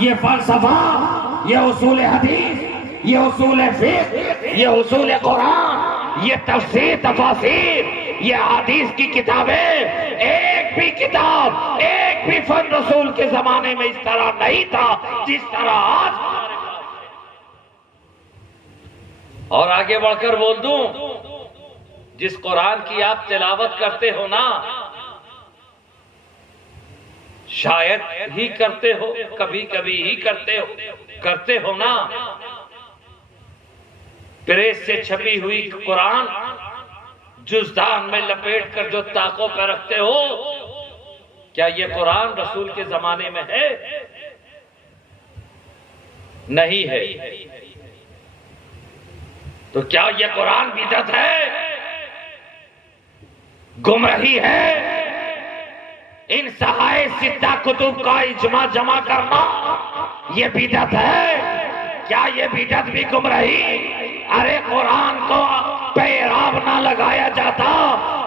یہ فلسفہ، یہ اصول حدیث، یہ اصول فقہ، یہ اصول قرآن، یہ تفسیر تفاسیر، یہ حدیث کی کتابیں، ایک بھی کتاب، ایک بھی فن رسول کے زمانے میں اس طرح نہیں تھا جس طرح آج ہمارے پاس۔ اور آگے بڑھ کر بول دوں، جس قرآن کی آپ تلاوت کرتے ہو نا، شاید ہی کرتے ہو، کبھی کبھی ہی کرتے ہو نا، پریس سے چھپی ہوئی قرآن جزدان میں لپیٹ کر جو طاقوں پہ رکھتے ہو، کیا یہ قرآن رسول کے زمانے میں ہے؟ نہیں ہے۔ تو کیا یہ قرآن بدعت ہے؟ گمراہی ہے؟ ان صحائے ستہ کتب کا اجماع جمع کرنا یہ بدعت ہے؟ کیا یہ بدعت بھی گمراہی؟ ارے قرآن کو پہ اعراب نہ لگایا جاتا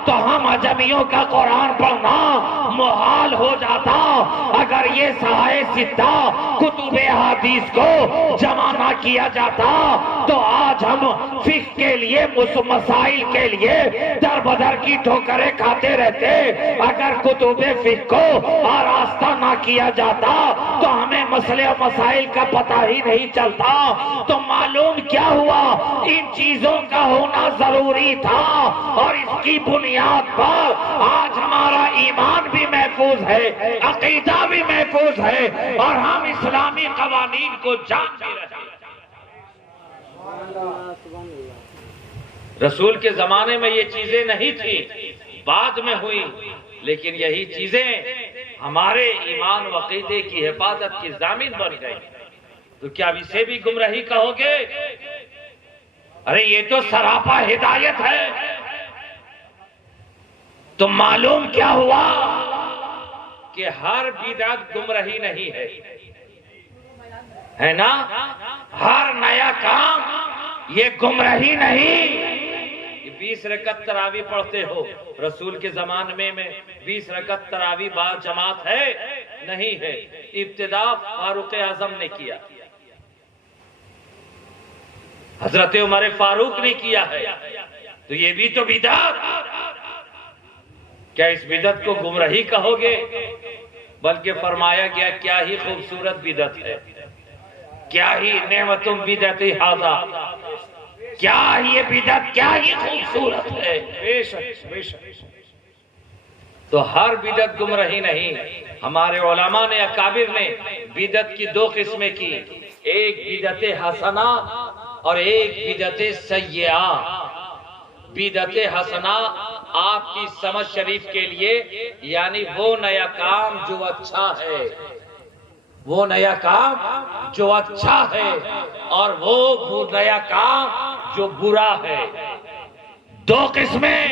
تو ہم عجمیوں کا قرآن پڑھنا محال ہو جاتا۔ اگر یہ صحائے ستہ کتب حدیث کو جمع نہ کیا جاتا تو آج ہم فقہ کے لیے، مسائل کے لیے در بدر کی ٹھوکریں کھاتے رہتے۔ اگر کتب فقہ کو آراستہ نہ کیا جاتا تو ہمیں مسئلے و مسائل کا پتہ ہی نہیں چلتا۔ تو معلوم کیا ہوا؟ ان چیزوں کا ہونا ضروری تھا، اور اس کی بنیاد پر آج ہمارا ایمان بھی محفوظ ہے، عقیدہ بھی محفوظ ہے، اور ہم اسلامی قوانین کو جان بھی رہے ہیں۔ رسول کے زمانے میں یہ چیزیں نہیں تھی، بعد میں ہوئی، لیکن یہی چیزیں ہمارے ایمان و عقیدے کی حفاظت کی ضامن بن گئی۔ تو کیا اسے بھی گمراہی کہو گے؟ ارے یہ تو سراپا ہدایت ہے۔ تو معلوم کیا ہوا کہ ہر بدعت گمراہی نہیں ہے نا؟ ہر نیا کام یہ گمراہی نہیں۔ 20 رکعت تراویح پڑھتے ہو، رسول کے زمانے میں 20 رکعت تراویح بعد جماعت ہے؟ نہیں ہے۔ ابتدا فاروق اعظم نے کیا، حضرت عمر فاروق نے کیا ہے، تو یہ بھی تو بدعت۔ کیا اس بدعت کو گمراہی کہو گے؟ بلکہ فرمایا گیا کیا ہی خوبصورت بدعت ہے، کیا ہی نعمتم بدعت ھذا، کیا یہ بدعت کیا ہی خوبصورت ہے۔ بے شک بے شک۔ تو ہر بدعت گمراہی نہیں۔ ہمارے علماء نے، اکابر نے بدعت کی 2 قسمیں کی، ایک بدعت حسنہ اور ایک بدعت سیئہ۔ بدعت حسنہ آپ کی سمجھ شریف کے لیے یعنی وہ نیا کام جو اچھا ہے، وہ نیا کام جو اچھا ہے، اور وہ نیا کام جو برا ہے۔ 2 قسمیں،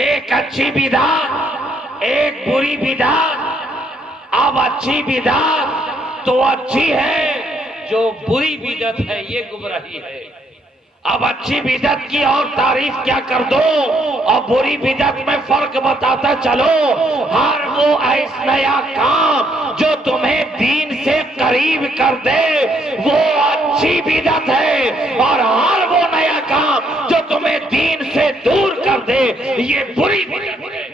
ایک اچھی بدعت، ایک بری بدعت۔ اب اچھی بدعت تو اچھی ہے، جو بری بدعت ہے یہ گمراہی ہے۔ اب اچھی بدعت کی اور تعریف کیا کر دو، اور بری بدعت میں فرق بتاتا چلو۔ ہر وہ ایسا نیا کام جو تمہیں دین سے قریب کر دے وہ اچھی بدعت ہے، اور ہر وہ نیا کام جو تمہیں دین سے دور کر دے یہ بری بدعت ہے۔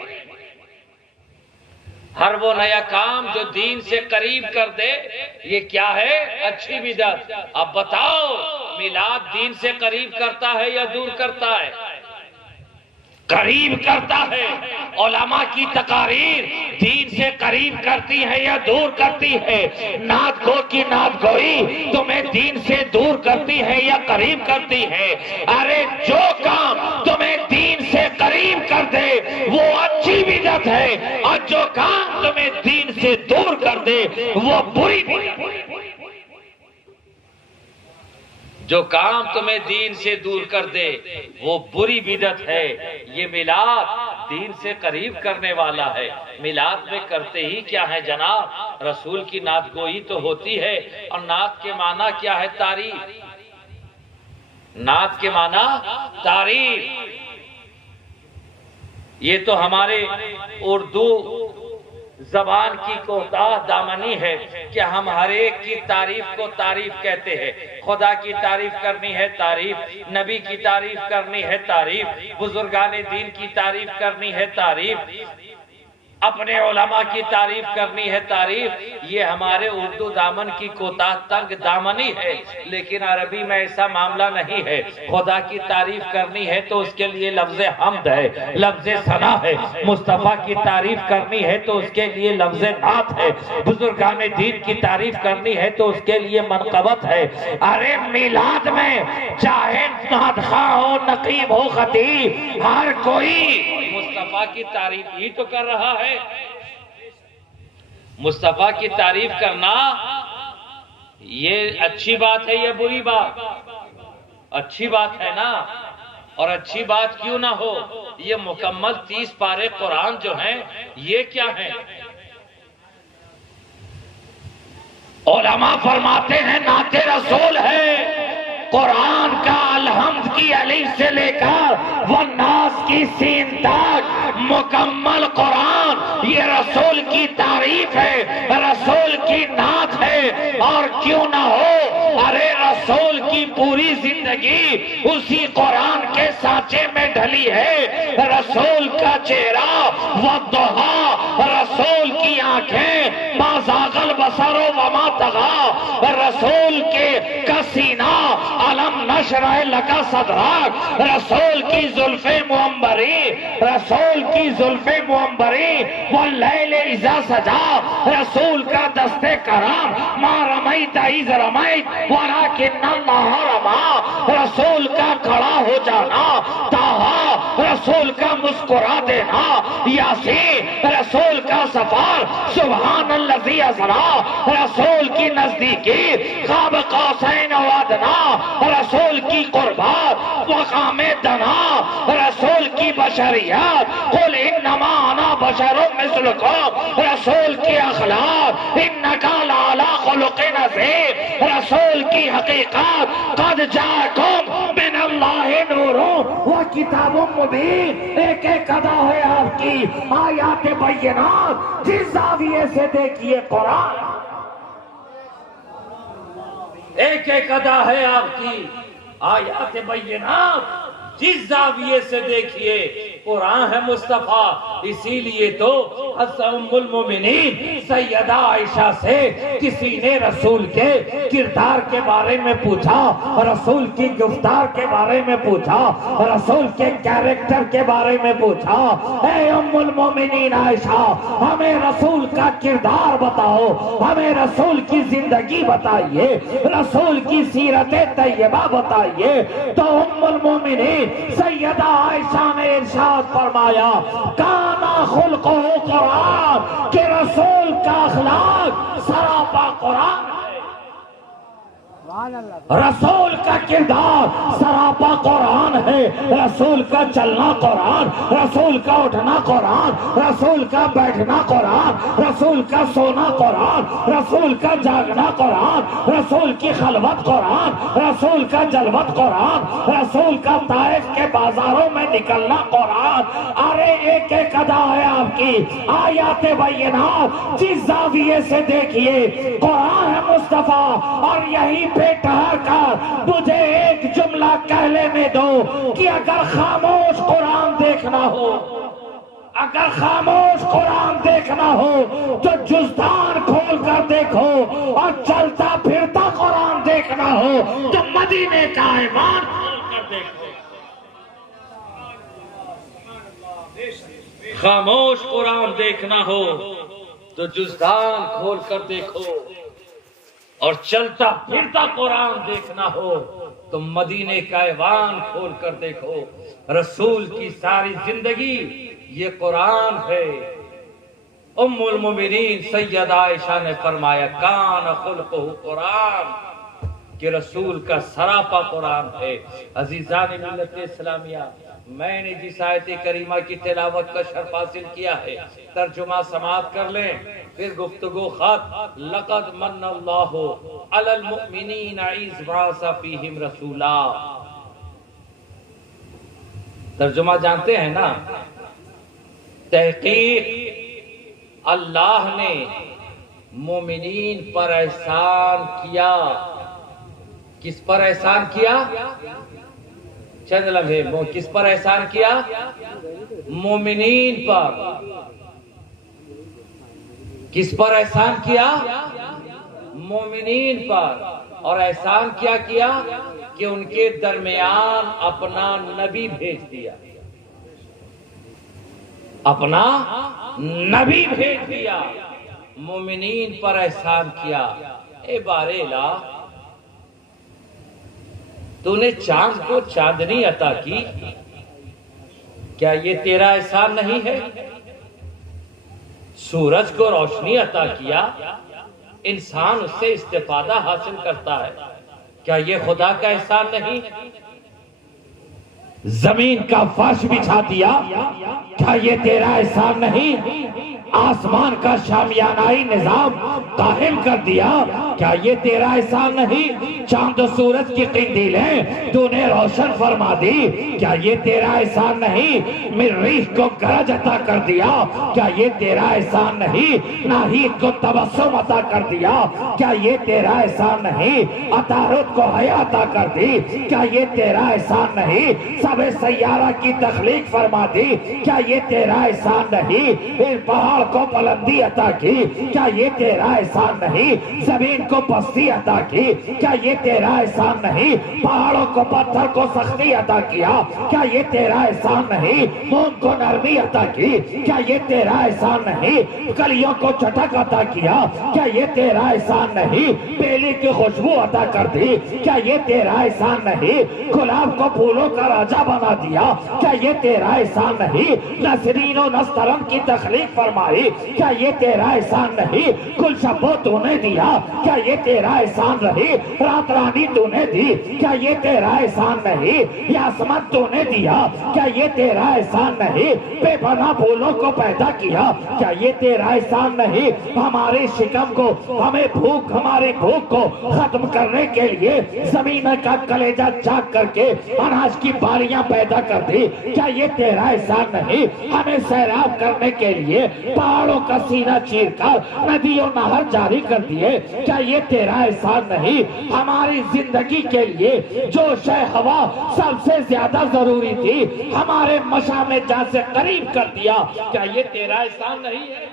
ہر وہ نیا کام جو دین سے قریب کر دے یہ کیا ہے؟ اچھی بدعت۔ اب بتاؤ، میلاد دین سے قریب کرتا ہے یا دور کرتا ہے؟ قریب کرتا ہے۔ علماء کی تقاریر دین سے قریب کرتی ہے یا دور کرتی ہے؟ نعت گو کی نعت گوئی تمہیں دین سے دور کرتی ہے یا قریب کرتی ہے؟ ارے جو کام تمہیں دین سے قریب کر دے وہ اچھی بدعت ہے، اور جو کام تمہیں دین سے دور کر دے وہ بری بدعت ہے۔ جو کام تمہیں دین سے دور کر دے وہ بری بدعت ہے۔ یہ میلاد دین سے قریب کرنے والا ہے۔ میلاد میں کرتے ہی کیا ہے جناب؟ رسول کی نعت گوئی تو ہوتی ہے، اور نعت کے معنی کیا ہے؟ تعریف۔ نعت کے معنی تعریف۔ یہ تو ہمارے اردو زبان کی کوتاہ دامنی ہے کہ ہم ہر ایک کی تعریف کو تعریف کہتے ہیں. خدا کی تعریف کرنی ہے تعریف، نبی کی تعریف کرنی ہے تعریف، بزرگان دین کی تعریف کرنی ہے تعریف، اپنے علماء کی تعریف کرنی ہے تعریف. یہ ہمارے اردو دامن کی کوتاہ تنگ دامنی ہے. لیکن عربی میں ایسا معاملہ نہیں ہے. خدا کی تعریف کرنی ہے تو اس کے لیے لفظ حمد ہے، لفظ ثنا ہے. مصطفیٰ کی تعریف کرنی ہے تو اس کے لیے لفظ نعت ہے. بزرگان دین کی تعریف کرنی ہے تو اس کے لیے منقبت ہے. ارے میلاد میں چاہے نعت خواہ ہو، نقیب ہو، خطیب، ہر کوئی مصطفیٰ کی تعریف ہی تو کر رہا ہے. مصطفیٰ کی تعریف کرنا یہ اچھی بات ہے یا بری بات؟ اچھی بات ہے نا. اور اچھی بات کیوں نہ ہو؟ یہ مکمل 30 پارے قرآن جو ہیں یہ کیا ہیں؟ علماء فرماتے ہیں نعت رسول ہے قرآن کا الحمد کی الف سے لے کر والناس کی سین تک مکمل قرآن یہ رسول کی تعریف ہے، رسول کی نعت ہے. اور کیوں نہ ہو، ارے رسول کی پوری زندگی اسی قرآن کے سانچے میں ڈھلی ہے. رسول کا چہرہ والضحیٰ، رسول کی آنکھیں ما زاغ البصر وما طغیٰ، رسول کے سینہ علم نشرح لک صدرک، رسول کی زلف معمبری، رسول کی زلف معمبری واللیل اذا سجا، رسول کا دست کرم ما رمیت اذ رمیت ولکن اللہ رمی، رسول کا کھڑا ہو جانا طٰہٰ، رسول کا مسکرا دینا یاسین، رسول کا سفر سبحان الذی اسریٰ، رسول کی نزدیکی قاب قوسین و ادنیٰ، رسول کی قربات مقام دنا، رسول کی بشریت قل انما انا بشر مثلکم، رسول کی اخلاق انک لعلی خلق عظیم، رسول کی حقیقت قد جاءکم من اللہ نور و کتاب مبین. ایک ایک ادا ہے آپ کی آیات بینات. جس زاویے سے دیکھیے قرآن، ایک ایک ادا ہے آپ کی آیات بینات. جس زاویے سے دیکھیے قرآن ہے مصطفیٰ. اسی لیے تو ام المومنین سیدہ عائشہ سے کسی نے رسول کے کردار کے بارے میں پوچھا، رسول کی گفتار کے بارے میں پوچھا، رسول کے کیریکٹر کے بارے میں پوچھا. اے ام المومنین عائشہ، ہمیں رسول کا کردار بتاؤ، ہمیں رسول کی زندگی بتائیے، رسول کی سیرت طیبہ بتائیے. تو ام المومنین سیدہ عائشہ نے ارشاد فرمایا کانا خلقہ قرآن، کہ رسول کا اخلاق سراپا قرآن ہے. رسول کا کردار سراپا قرآن ہے. رسول کا چلنا قرآن، رسول کا اٹھنا قرآن، رسول کا بیٹھنا قرآن، رسول کا سونا قرآن، رسول کا جاگنا قرآن، رسول کی خلوت قرآن، رسول کا جلوت قرآن، رسول کا طائف کے بازاروں میں نکلنا قرآن. ارے ایک ایک ادا ہے آپ کی آیات بینات. جس زاویے سے دیکھیے قرآن ہے مصطفیٰ. اور یہی ٹھہر کر مجھے ایک جملہ کہہ لینے دو کہ اگر خاموش قرآن دیکھنا ہو، اگر خاموش قرآن دیکھنا ہو تو جزدان کھول کر دیکھو، اور چلتا پھرتا قرآن دیکھنا ہو تو مدینے کا ایوان کھول کر دیکھو. خاموش قرآن دیکھنا ہو تو جزدان کھول کر دیکھو، اور چلتا پھرتا قرآن دیکھنا ہو تو مدینے کا ایوان کھول کر دیکھو. رسول کی ساری زندگی یہ قرآن ہے. ام المومنین سیدہ عائشہ نے فرمایا کان خلقہ قرآن، کہ رسول کا سراپا قرآن ہے. عزیزان ملت اسلامیہ، میں نے جس آیت کریمہ کی تلاوت کا شرف حاصل کیا ہے ترجمہ سماعت کر لیں پھر گفتگو خط. لقد من اللہ علی المؤمنین اذ بعث فیہم رسولا. ترجمہ جانتے ہیں نا؟ تحقیق اللہ نے مومنین پر احسان کیا. کس پر احسان کیا؟ چند لمحے. کس پر احسان کیا؟ مومنین پر. کس پر احسان کیا؟ مومنین پر. اور احسان کیا کیا کہ ان کے درمیان اپنا نبی بھیج دیا. اپنا نبی بھیج دیا. مومنین پر احسان کیا. اے بارے تو نے چاند کو چاندنی عطا کی، کیا یہ تیرا احسان نہیں ہے؟ سورج کو روشنی عطا کیا، انسان اس سے استفادہ حاصل کرتا ہے، کیا یہ خدا کا احسان نہیں؟ زمین کا فرش بچھا دیا، کیا یہ تیرا احسان نہیں؟ آسمان کا شامیانائی نظام قائم کر دیا، کیا یہ تیرا احسان نہیں؟ چاند و سورج کی قندیلیں تو نے روشن فرما دی، کیا یہ تیرا احسان نہیں؟ مریخ کو گرج عطا کر دیا، کیا یہ تیرا احسان نہیں؟ ناہید کو تبسم عطا کر دیا، کیا یہ تیرا احسان نہیں؟ عطارد کو حیا عطا کر دی، کیا یہ تیرا احسان نہیں؟ سب سیارہ کی تخلیق فرما دی، کیا یہ تیرا احسان نہیں؟ ان پہاڑ کو بلندی عطا کی، کیا یہ تیرا احسان نہیں؟ زمین کو پستی عطا کی، کیا یہ تیرا احسان نہیں؟ پہاڑوں کو پتھر کو سختی عطا کیا، کیا یہ تیرا احسان نہیں؟ موم کو نرمی عطا کی، کیا یہ تیرا احسان نہیں؟ کلیوں کو چٹک عطا کیا، کیا یہ تیرا احسان نہیں؟ بیلی کی خوشبو عطا کر دی، کیا یہ تیرا احسان نہیں؟ گلاب کو پھولوں کا راجا بنا دیا، کیا یہ تیرا احسان نہیں؟ نسرین و نسترن کی تخلیق فرمائی، کیا یہ تیرا احسان نہیں؟ گلشن تو نے دیا، کیا یہ تیرا احسان نہیں؟ رات رانی تو نے دی، کیا یہ تیرا احسان نہیں؟ یاسمن تو نے دیا، کیا یہ تیرا احسان نہیں؟ بے پناہ پھولوں کو پیدا کیا، کیا یہ تیرا احسان نہیں؟ ہمارے شکم کو، ہمیں بھوک، ہماری بھوک کو ختم کرنے کے لیے زمین کا کلیجہ چاک کر کے اناج کی باریاں پیدا کر دی، کیا یہ تیرا احسان نہیں؟ ہمیں سیراب کرنے کے لیے پہاڑوں کا سینہ چیر کر ندیوں نہر جاری کر دیے، کیا یہ تیرا احسان نہیں؟ ہماری زندگی کے لیے جو شے ہوا سب سے زیادہ ضروری تھی ہمارے مشام جان سے قریب کر دیا، کیا یہ تیرا احسان نہیں ہے؟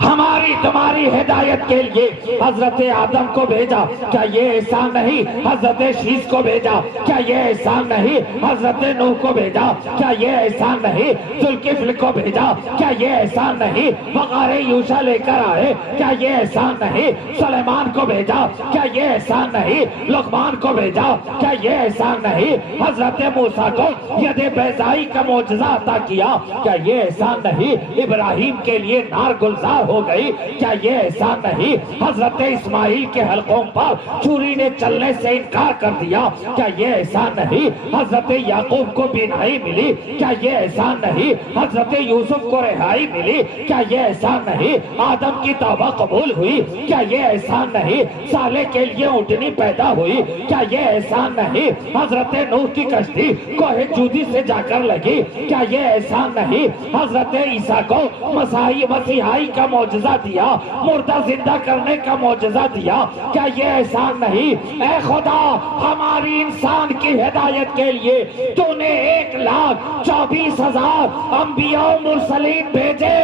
ہماری تمہاری ہدایت کے لیے حضرت آدم کو بھیجا، کیا یہ احسان نہیں؟ حضرت شیس کو بھیجا، کیا یہ احسان نہیں؟ حضرت نوح کو بھیجا، کیا یہ احسان نہیں؟ ذوالکفل کو بھیجا، کیا یہ احسان نہیں؟ وقار یوشع لے کر آئے، کیا یہ احسان نہیں؟ سلیمان کو بھیجا، کیا یہ احسان نہیں؟ لقمان کو بھیجا، کیا یہ احسان نہیں؟ حضرت موسیٰ کو ید بیضائی کا معجزہ عطا کیا، کیا یہ احسان نہیں؟ ابراہیم کے لیے نار گلزار ہو گئی، کیا یہ احسان نہیں؟ حضرت اسماعیل کے حلقوں پر چھری نے چلنے سے انکار کر دیا، کیا یہ احسان نہیں؟ حضرت یعقوب کو بینائی ملی، کیا یہ احسان نہیں؟ حضرت یوسف کو رہائی ملی، کیا یہ احسان نہیں؟ آدم کی توبہ قبول ہوئی، کیا یہ احسان نہیں؟ صالح کے لیے اونٹنی پیدا ہوئی، کیا یہ احسان نہیں؟ حضرت نوح کی کشتی کوہ جودی سے جا کر لگی، کیا یہ احسان نہیں؟ حضرت عیسیٰ کو مسیحائی کا معجزہ دیا، مردہ زندہ کرنے کا معجزہ دیا، کیا یہ احسان نہیں؟ اے خدا، ہماری انسان کی ہدایت کے لیے تو نے 1,24,000 انبیاء و مرسلین بھیجے،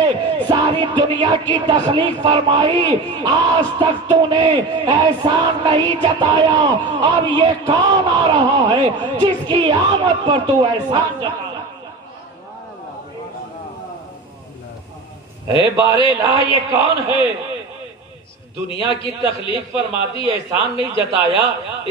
ساری دنیا کی تخلیق فرمائی، آج تک تو نے احسان نہیں جتایا، اب یہ کون آ رہا ہے جس کی آمد پر تو احسان جتا؟ اے بارے لا، یہ کون ہے؟ دنیا کی تخلیق فرما دی، احسان نہیں جتایا،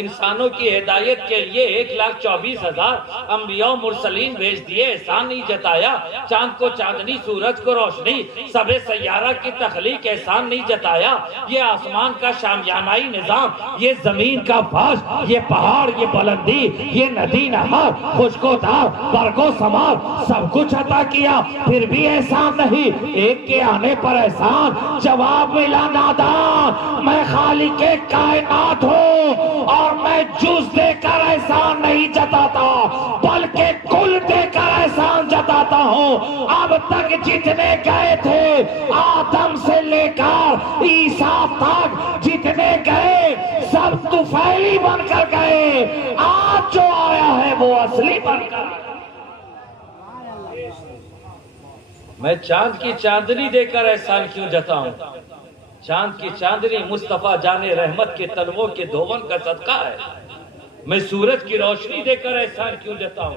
انسانوں کی ہدایت کے لیے 1,24,000 انبیاء و مرسلین بھیج دیے، احسان نہیں جتایا، چاند کو چاندنی، سورج کو روشنی، سب سیارہ کی تخلیق، احسان نہیں جتایا، یہ آسمان کا شامیانائی نظام، یہ زمین کا فرش، یہ پہاڑ، یہ بلندی، یہ ندی نہر، خشک و تار، برگ و ثمار، سب کچھ عطا کیا، پھر بھی احسان نہیں؟ ایک کے آنے پر احسان، جواب ملا نادان، میں خالق کائنات ہوں اور میں جز دے کر احسان نہیں جتاتا بلکہ کل دے کر احسان جتاتا۔ بتاتا ہوں، اب تک جتنے گئے تھے آدم سے لے کر عیسیٰ تک جتنے گئے سب طفیلی بن کر گئے، آج جو آیا ہے وہ اصلی بن کر۔ میں چاند کی چاندنی دے کر احسان کیوں جتاؤں؟ چاند کی چاندنی مصطفیٰ جان رحمت کے تلووں کے دھون کا صدقہ ہے۔ میں سورج کی روشنی دے کر احسان کیوں جتاؤں؟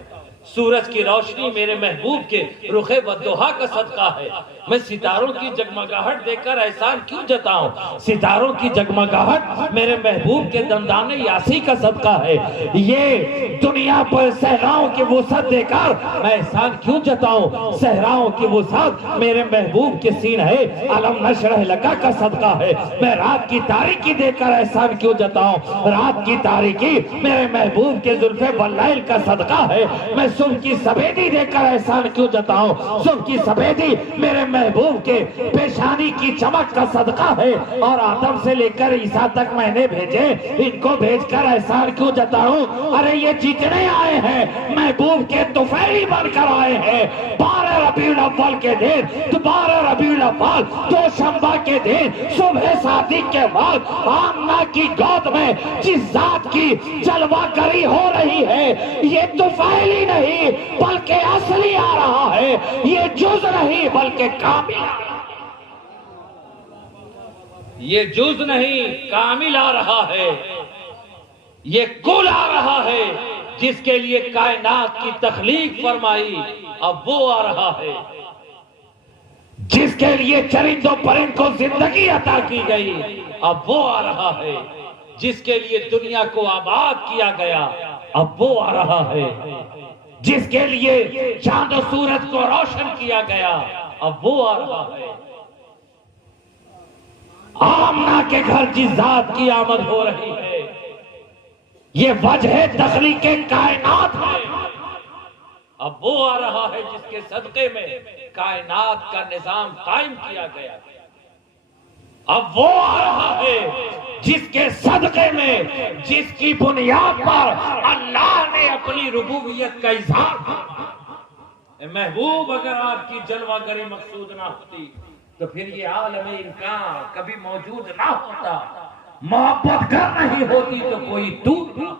سورج کی روشنی میرے محبوب کے رخ والضحیٰ کا صدقہ ہے۔ میں ستاروں کی جگمگاہٹ دے کر احسان کیوں جتاؤں؟ ستاروں کی جگمگاہٹ میرے محبوب کے دندان یاسی کا صدقہ ہے۔ یہ دنیا پر صحراؤں کی وسعت دے کر میں احسان کیوں جتاؤں؟ صحراؤں کی وسعت میرے محبوب کے سینہ علم نشرح لکا کا صدقہ ہے۔ میں رات کی تاریکی دے کر احسان کیوں جتاؤں؟ رات کی تاریکی میرے محبوب کے زلف واللیل کا صدقہ ہے۔ میں صبح کی سفیدی دے کر احسان کیوں جتاؤں؟ صبح کی سفیدی میرے محبوب کے پیشانی کی چمک کا صدقہ ہے۔ اور آدم سے لے کر عیسیٰ تک میں نے بھیجے، ان کو بھیج کر احسان کیوں جتاؤں؟ ارے یہ جتنے آئے ہیں محبوب کے طفیلی بن کر آئے ہیں۔ 12 ربیع الاول کے دن، 12 ربیع الاول دوشنبہ کے دن صبح صادق کے بعد آمنہ کی گود میں جس ذات کی جلوہ گری ہو رہی ہے، یہ طفیلی نہیں بلکہ اصلی آ رہا ہے، یہ جز نہیں بلکہ کامل آ رہا ہے۔ یہ جز نہیں کامل آ رہا ہے، یہ کل آ رہا ہے جس کے لیے کائنات کی تخلیق فرمائی، اب وہ آ رہا ہے۔ جس کے لیے چرند و پرند کو زندگی عطا کی گئی، اب وہ آ رہا ہے۔ جس کے لیے دنیا کو آباد کیا گیا، اب وہ آ رہا ہے۔ جس کے لیے چاند و سورج کو روشن کیا گیا، اب وہ آ رہا ہے۔ آمنہ کے گھر جس ذات کی آمد ہو رہی ہے، یہ وجہ تخلیق کائنات ہے، اب وہ آ رہا ہے جس کے صدقے میں کائنات کا نظام قائم کیا گیا۔ اب وہ آ رہا ہے جس کے صدقے میں، جس کی بنیاد پر اللہ نے اپنی ربوبیت کا اظہار کیا۔ محبوب اگر آپ کی جلوہ گری مقصود نہ ہوتی تو پھر یہ عالم امکان کبھی موجود نہ ہوتا۔ محبت کر نہیں ہوتی تو کوئی ٹوٹ نہ،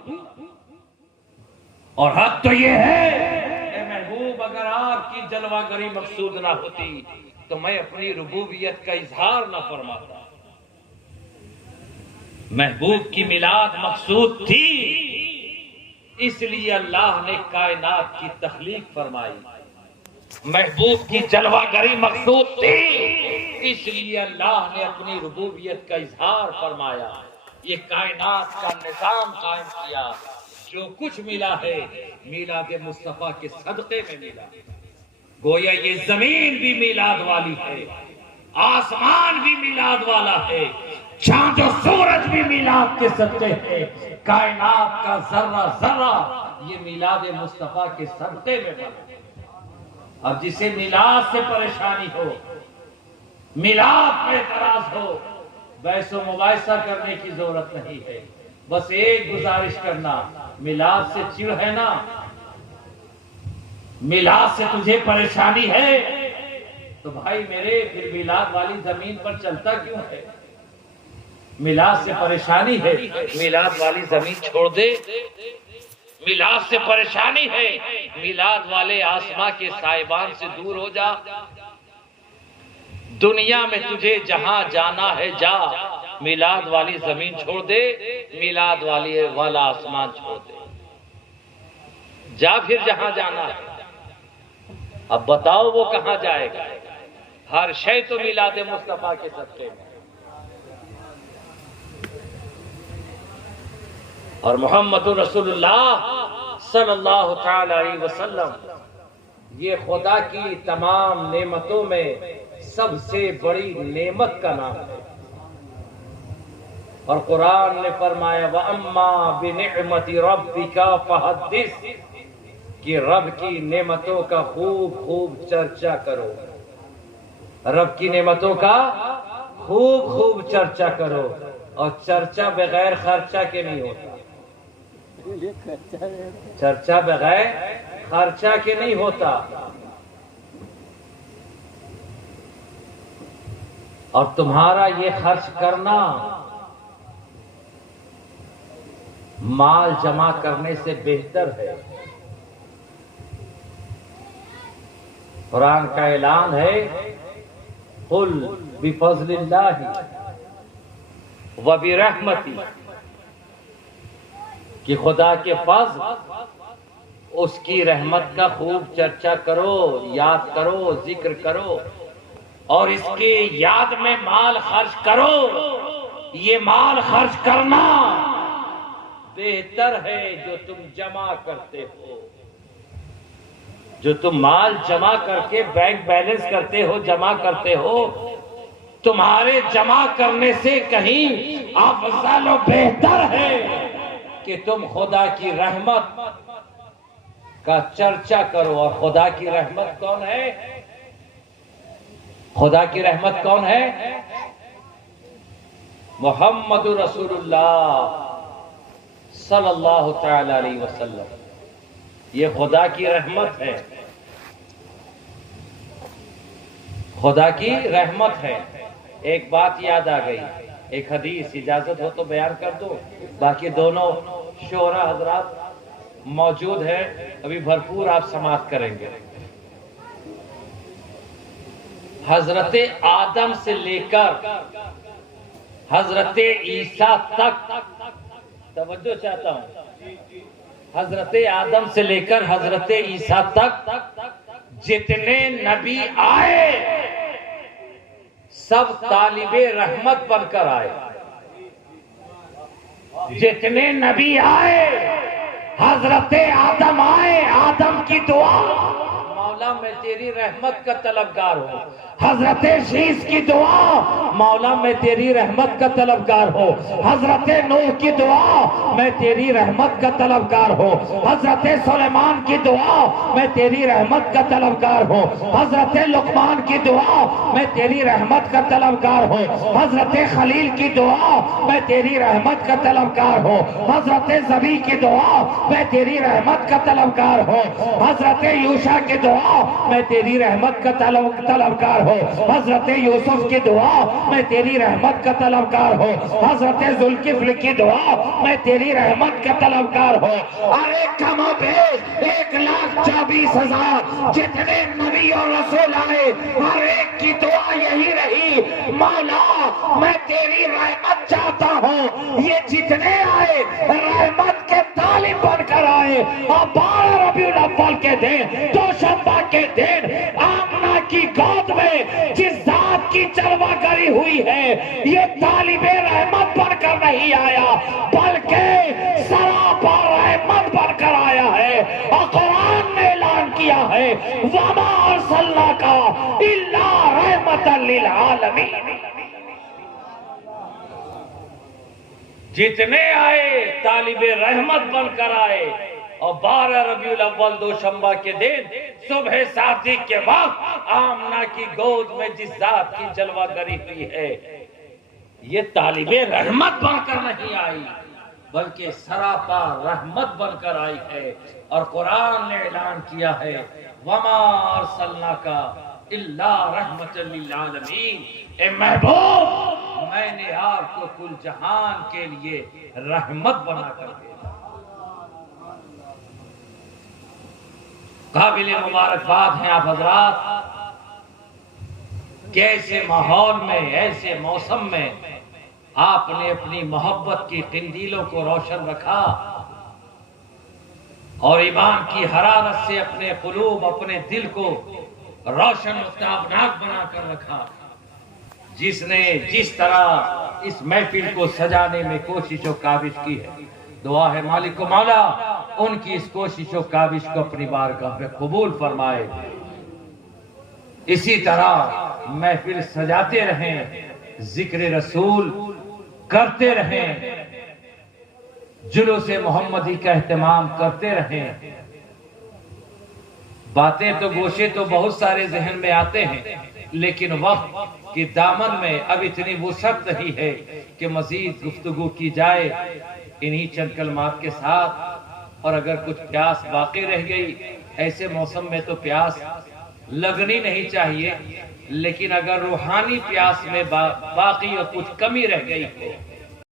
اور حق تو یہ ہے، محبوب اگر آپ کی جلوہ گری مقصود نہ ہوتی تو میں اپنی ربوبیت کا اظہار نہ فرماتا۔ محبوب کی میلاد مقصود تھی، اس لیے اللہ نے کائنات کی تخلیق فرمائی۔ محبوب کی جلوہ گری مقصود تھی، اس لیے اللہ نے اپنی ربوبیت کا اظہار فرمایا۔ یہ کائنات کا نظام قائم کیا۔ جو کچھ ملا ہے میلاد مصطفیٰ کے صدقے میں ملا۔ گویا یہ زمین بھی میلاد والی ہے، آسمان بھی میلاد والا ہے، چاند و سورج بھی میلاد کے صدقے ہے، کائنات کا ذرہ ذرہ یہ میلاد مصطفیٰ کے صدقے میں بنا۔ اب جسے میلاد سے پریشانی ہو، میلاد میں اعتراض ہو، بحث و مباحثہ کرنے کی ضرورت نہیں ہے۔ بس ایک گزارش کرنا، میلاد سے چڑ ہے نا، میلاد سے تجھے پریشانی ہے تو بھائی میرے پھر میلاد والی زمین پر چلتا کیوں ہے؟ میلاد سے پریشانی ہے، میلاد والی زمین چھوڑ دے۔ میلاد سے پریشانی ہے، میلاد والے آسماں کے سائبان سے دور ہو جا۔ دنیا میں تجھے جہاں جانا ہے جا، میلاد والی زمین چھوڑ دے، میلاد والا آسمان چھوڑ دے، جا پھر جہاں جانا ہے۔ اب بتاؤ وہ کہاں جائے گا؟ ہر شے تو میلاد مصطفیٰ کے صدقے میں۔ اور محمد رسول اللہ صلی اللہ تعالی علیہ وسلم یہ خدا کی تمام نعمتوں میں سب سے بڑی نعمت کا نام ہے۔ اور قرآن نے فرمایا وَأَمَّا بِنِعْمَةِ رَبِّكَ فَحَدِّثْ، کہ رب کی نعمتوں کا خوب خوب چرچا کرو۔ رب کی نعمتوں کا خوب خوب چرچا کرو، اور چرچا بغیر خرچہ کے نہیں ہوتا۔ چرچا بغیر خرچہ کے نہیں ہوتا۔ اور تمہارا یہ خرچ کرنا مال جمع کرنے سے بہتر ہے۔ قرآن کا اعلان ہے، قل بفضل اللہ وبرحمتہ، کہ خدا کے فضل، اس کی رحمت کا خوب چرچا کرو، یاد کرو، ذکر کرو، اور اس کی یاد میں مال خرچ کرو۔ یہ مال خرچ کرنا بہتر ہے جو تم جمع کرتے ہو، جو تم مال جمع کر کے بینک بیلنس کرتے ہو، جمع کرتے ہو، تمہارے جمع کرنے سے کہیں افضل و بہتر ہے کہ تم خدا کی رحمت کا چرچا کرو۔ اور خدا کی رحمت کون ہے؟ خدا کی رحمت کون ہے؟ محمد رسول اللہ صلی اللہ تعالی علیہ وسلم، یہ خدا کی رحمت ہے، خدا کی رحمت ہے۔ ایک بات یاد آ گئی، ایک حدیث، اجازت ہو تو بیان کر دو، باقی دونوں شعراء حضرات موجود ہیں، ابھی بھرپور آپ سماعت کریں گے۔ حضرت آدم سے لے کر حضرت عیسیٰ تک، توجہ چاہتا ہوں، حضرت آدم سے لے کر حضرت عیسیٰ تک جتنے نبی آئے سب طالب رحمت بن کر آئے۔ جتنے نبی آئے، حضرت آدم آئے، آدم کی دعا، مولا میں تیری رحمت کا طلبگار ہوں۔ حضرت شیس کی دعا، مولا میں تیری رحمت کا طلبگار ہوں۔ حضرت نوح کی دعا، میں تیری رحمت کا طلبگار ہوں۔ حضرت سلیمان کی دعا، میں تیری رحمت کا طلبگار ہوں۔ حضرت لقمان کی دعا، میں تیری رحمت کا طلبگار ہوں۔ حضرت خلیل کی دعا، میں تیری رحمت کا طلبگار ہوں۔ حضرت زبی کی دعا، میں تیری رحمت کا طلبگار ہوں۔ حضرت یوشع کی دعا، میں تیری رحمت کا طلبگار ہوں۔ حضرت یوسف کی دعا، میں تیری رحمت کا طلبگار ہوں۔ حضرت ذوالکفل کی دعا، میں تیری رحمت کا طلبگار ہوں۔ ارے کم و بیش 1,24,000 جتنے نبی اور رسول آئے، ہر ایک کی دعا یہی رہی، مولا میں تیری رحمت چاہتا ہوں۔ یہ جتنے آئے رحمت کے طالب بن کر آئے، اور 12 ربیع الاول کے دن، دوشنبہ کے دن، آمنہ کی گود میں جس ذات کی جلوہ گری ہوئی ہے، یہ طالب رحمت بن کر نہیں آیا بلکہ سراپا رحمت بن کر آیا ہے۔ اور قرآن نے اعلان کیا ہے، وَمَا أَرْسَلْنَاكَ إِلَّا رَحْمَةً لِلْعَالَمِينَ۔ جتنے آئے طالب رحمت بن کر آئے، اور 12 ربیع الاول دوشنبہ کے دن صبح صادق کے وقت آمنہ کی گود میں جس ذات کی جلوہ گری ہوئی ہے، یہ طالب رحمت بن کر نہیں آئی بلکہ سراپا رحمت بن کر آئی ہے۔ اور قرآن نے اعلان کیا ہے، وَمَا أَرْسَلْنَاكَ إِلَّا رَحْمَةً لِلْعَالَمِينَ، اے محبوب میں نے آپ کو کل جہان کے لیے رحمت بنا کر دیا۔ قابل مبارکباد ہیں آپ حضرات کہ ایسے ماحول میں، ایسے موسم میں آپ نے اپنی محبت کی قندیلوں کو روشن رکھا اور ایمان کی حرارت سے اپنے قلوب، اپنے دل کو روشن و تابناک بنا کر رکھا۔ جس نے جس طرح اس محفل کو سجانے میں کوشش و کاوش کی ہے، دعا ہے مالک و مولا ان کی اس کوشش و کاوش کو اپنی بارگاہ میں قبول فرمائے۔ اسی طرح محفل سجاتے رہیں، ذکر رسول کرتے رہیں، جلوس محمدی کا اہتمام کرتے رہیں۔ باتیں تو گوشے تو بہت سارے ذہن میں آتے ہیں، لیکن وقت کی دامن میں اب اتنی وسعت نہیں ہے کہ مزید گفتگو کی جائے انہی چند کلمات کے ساتھ۔ اور اگر کچھ پیاس باقی رہ گئی، ایسے موسم میں تو پیاس لگنی نہیں چاہیے، لیکن اگر روحانی پیاس میں باقی اور کچھ کمی رہ گئی ہو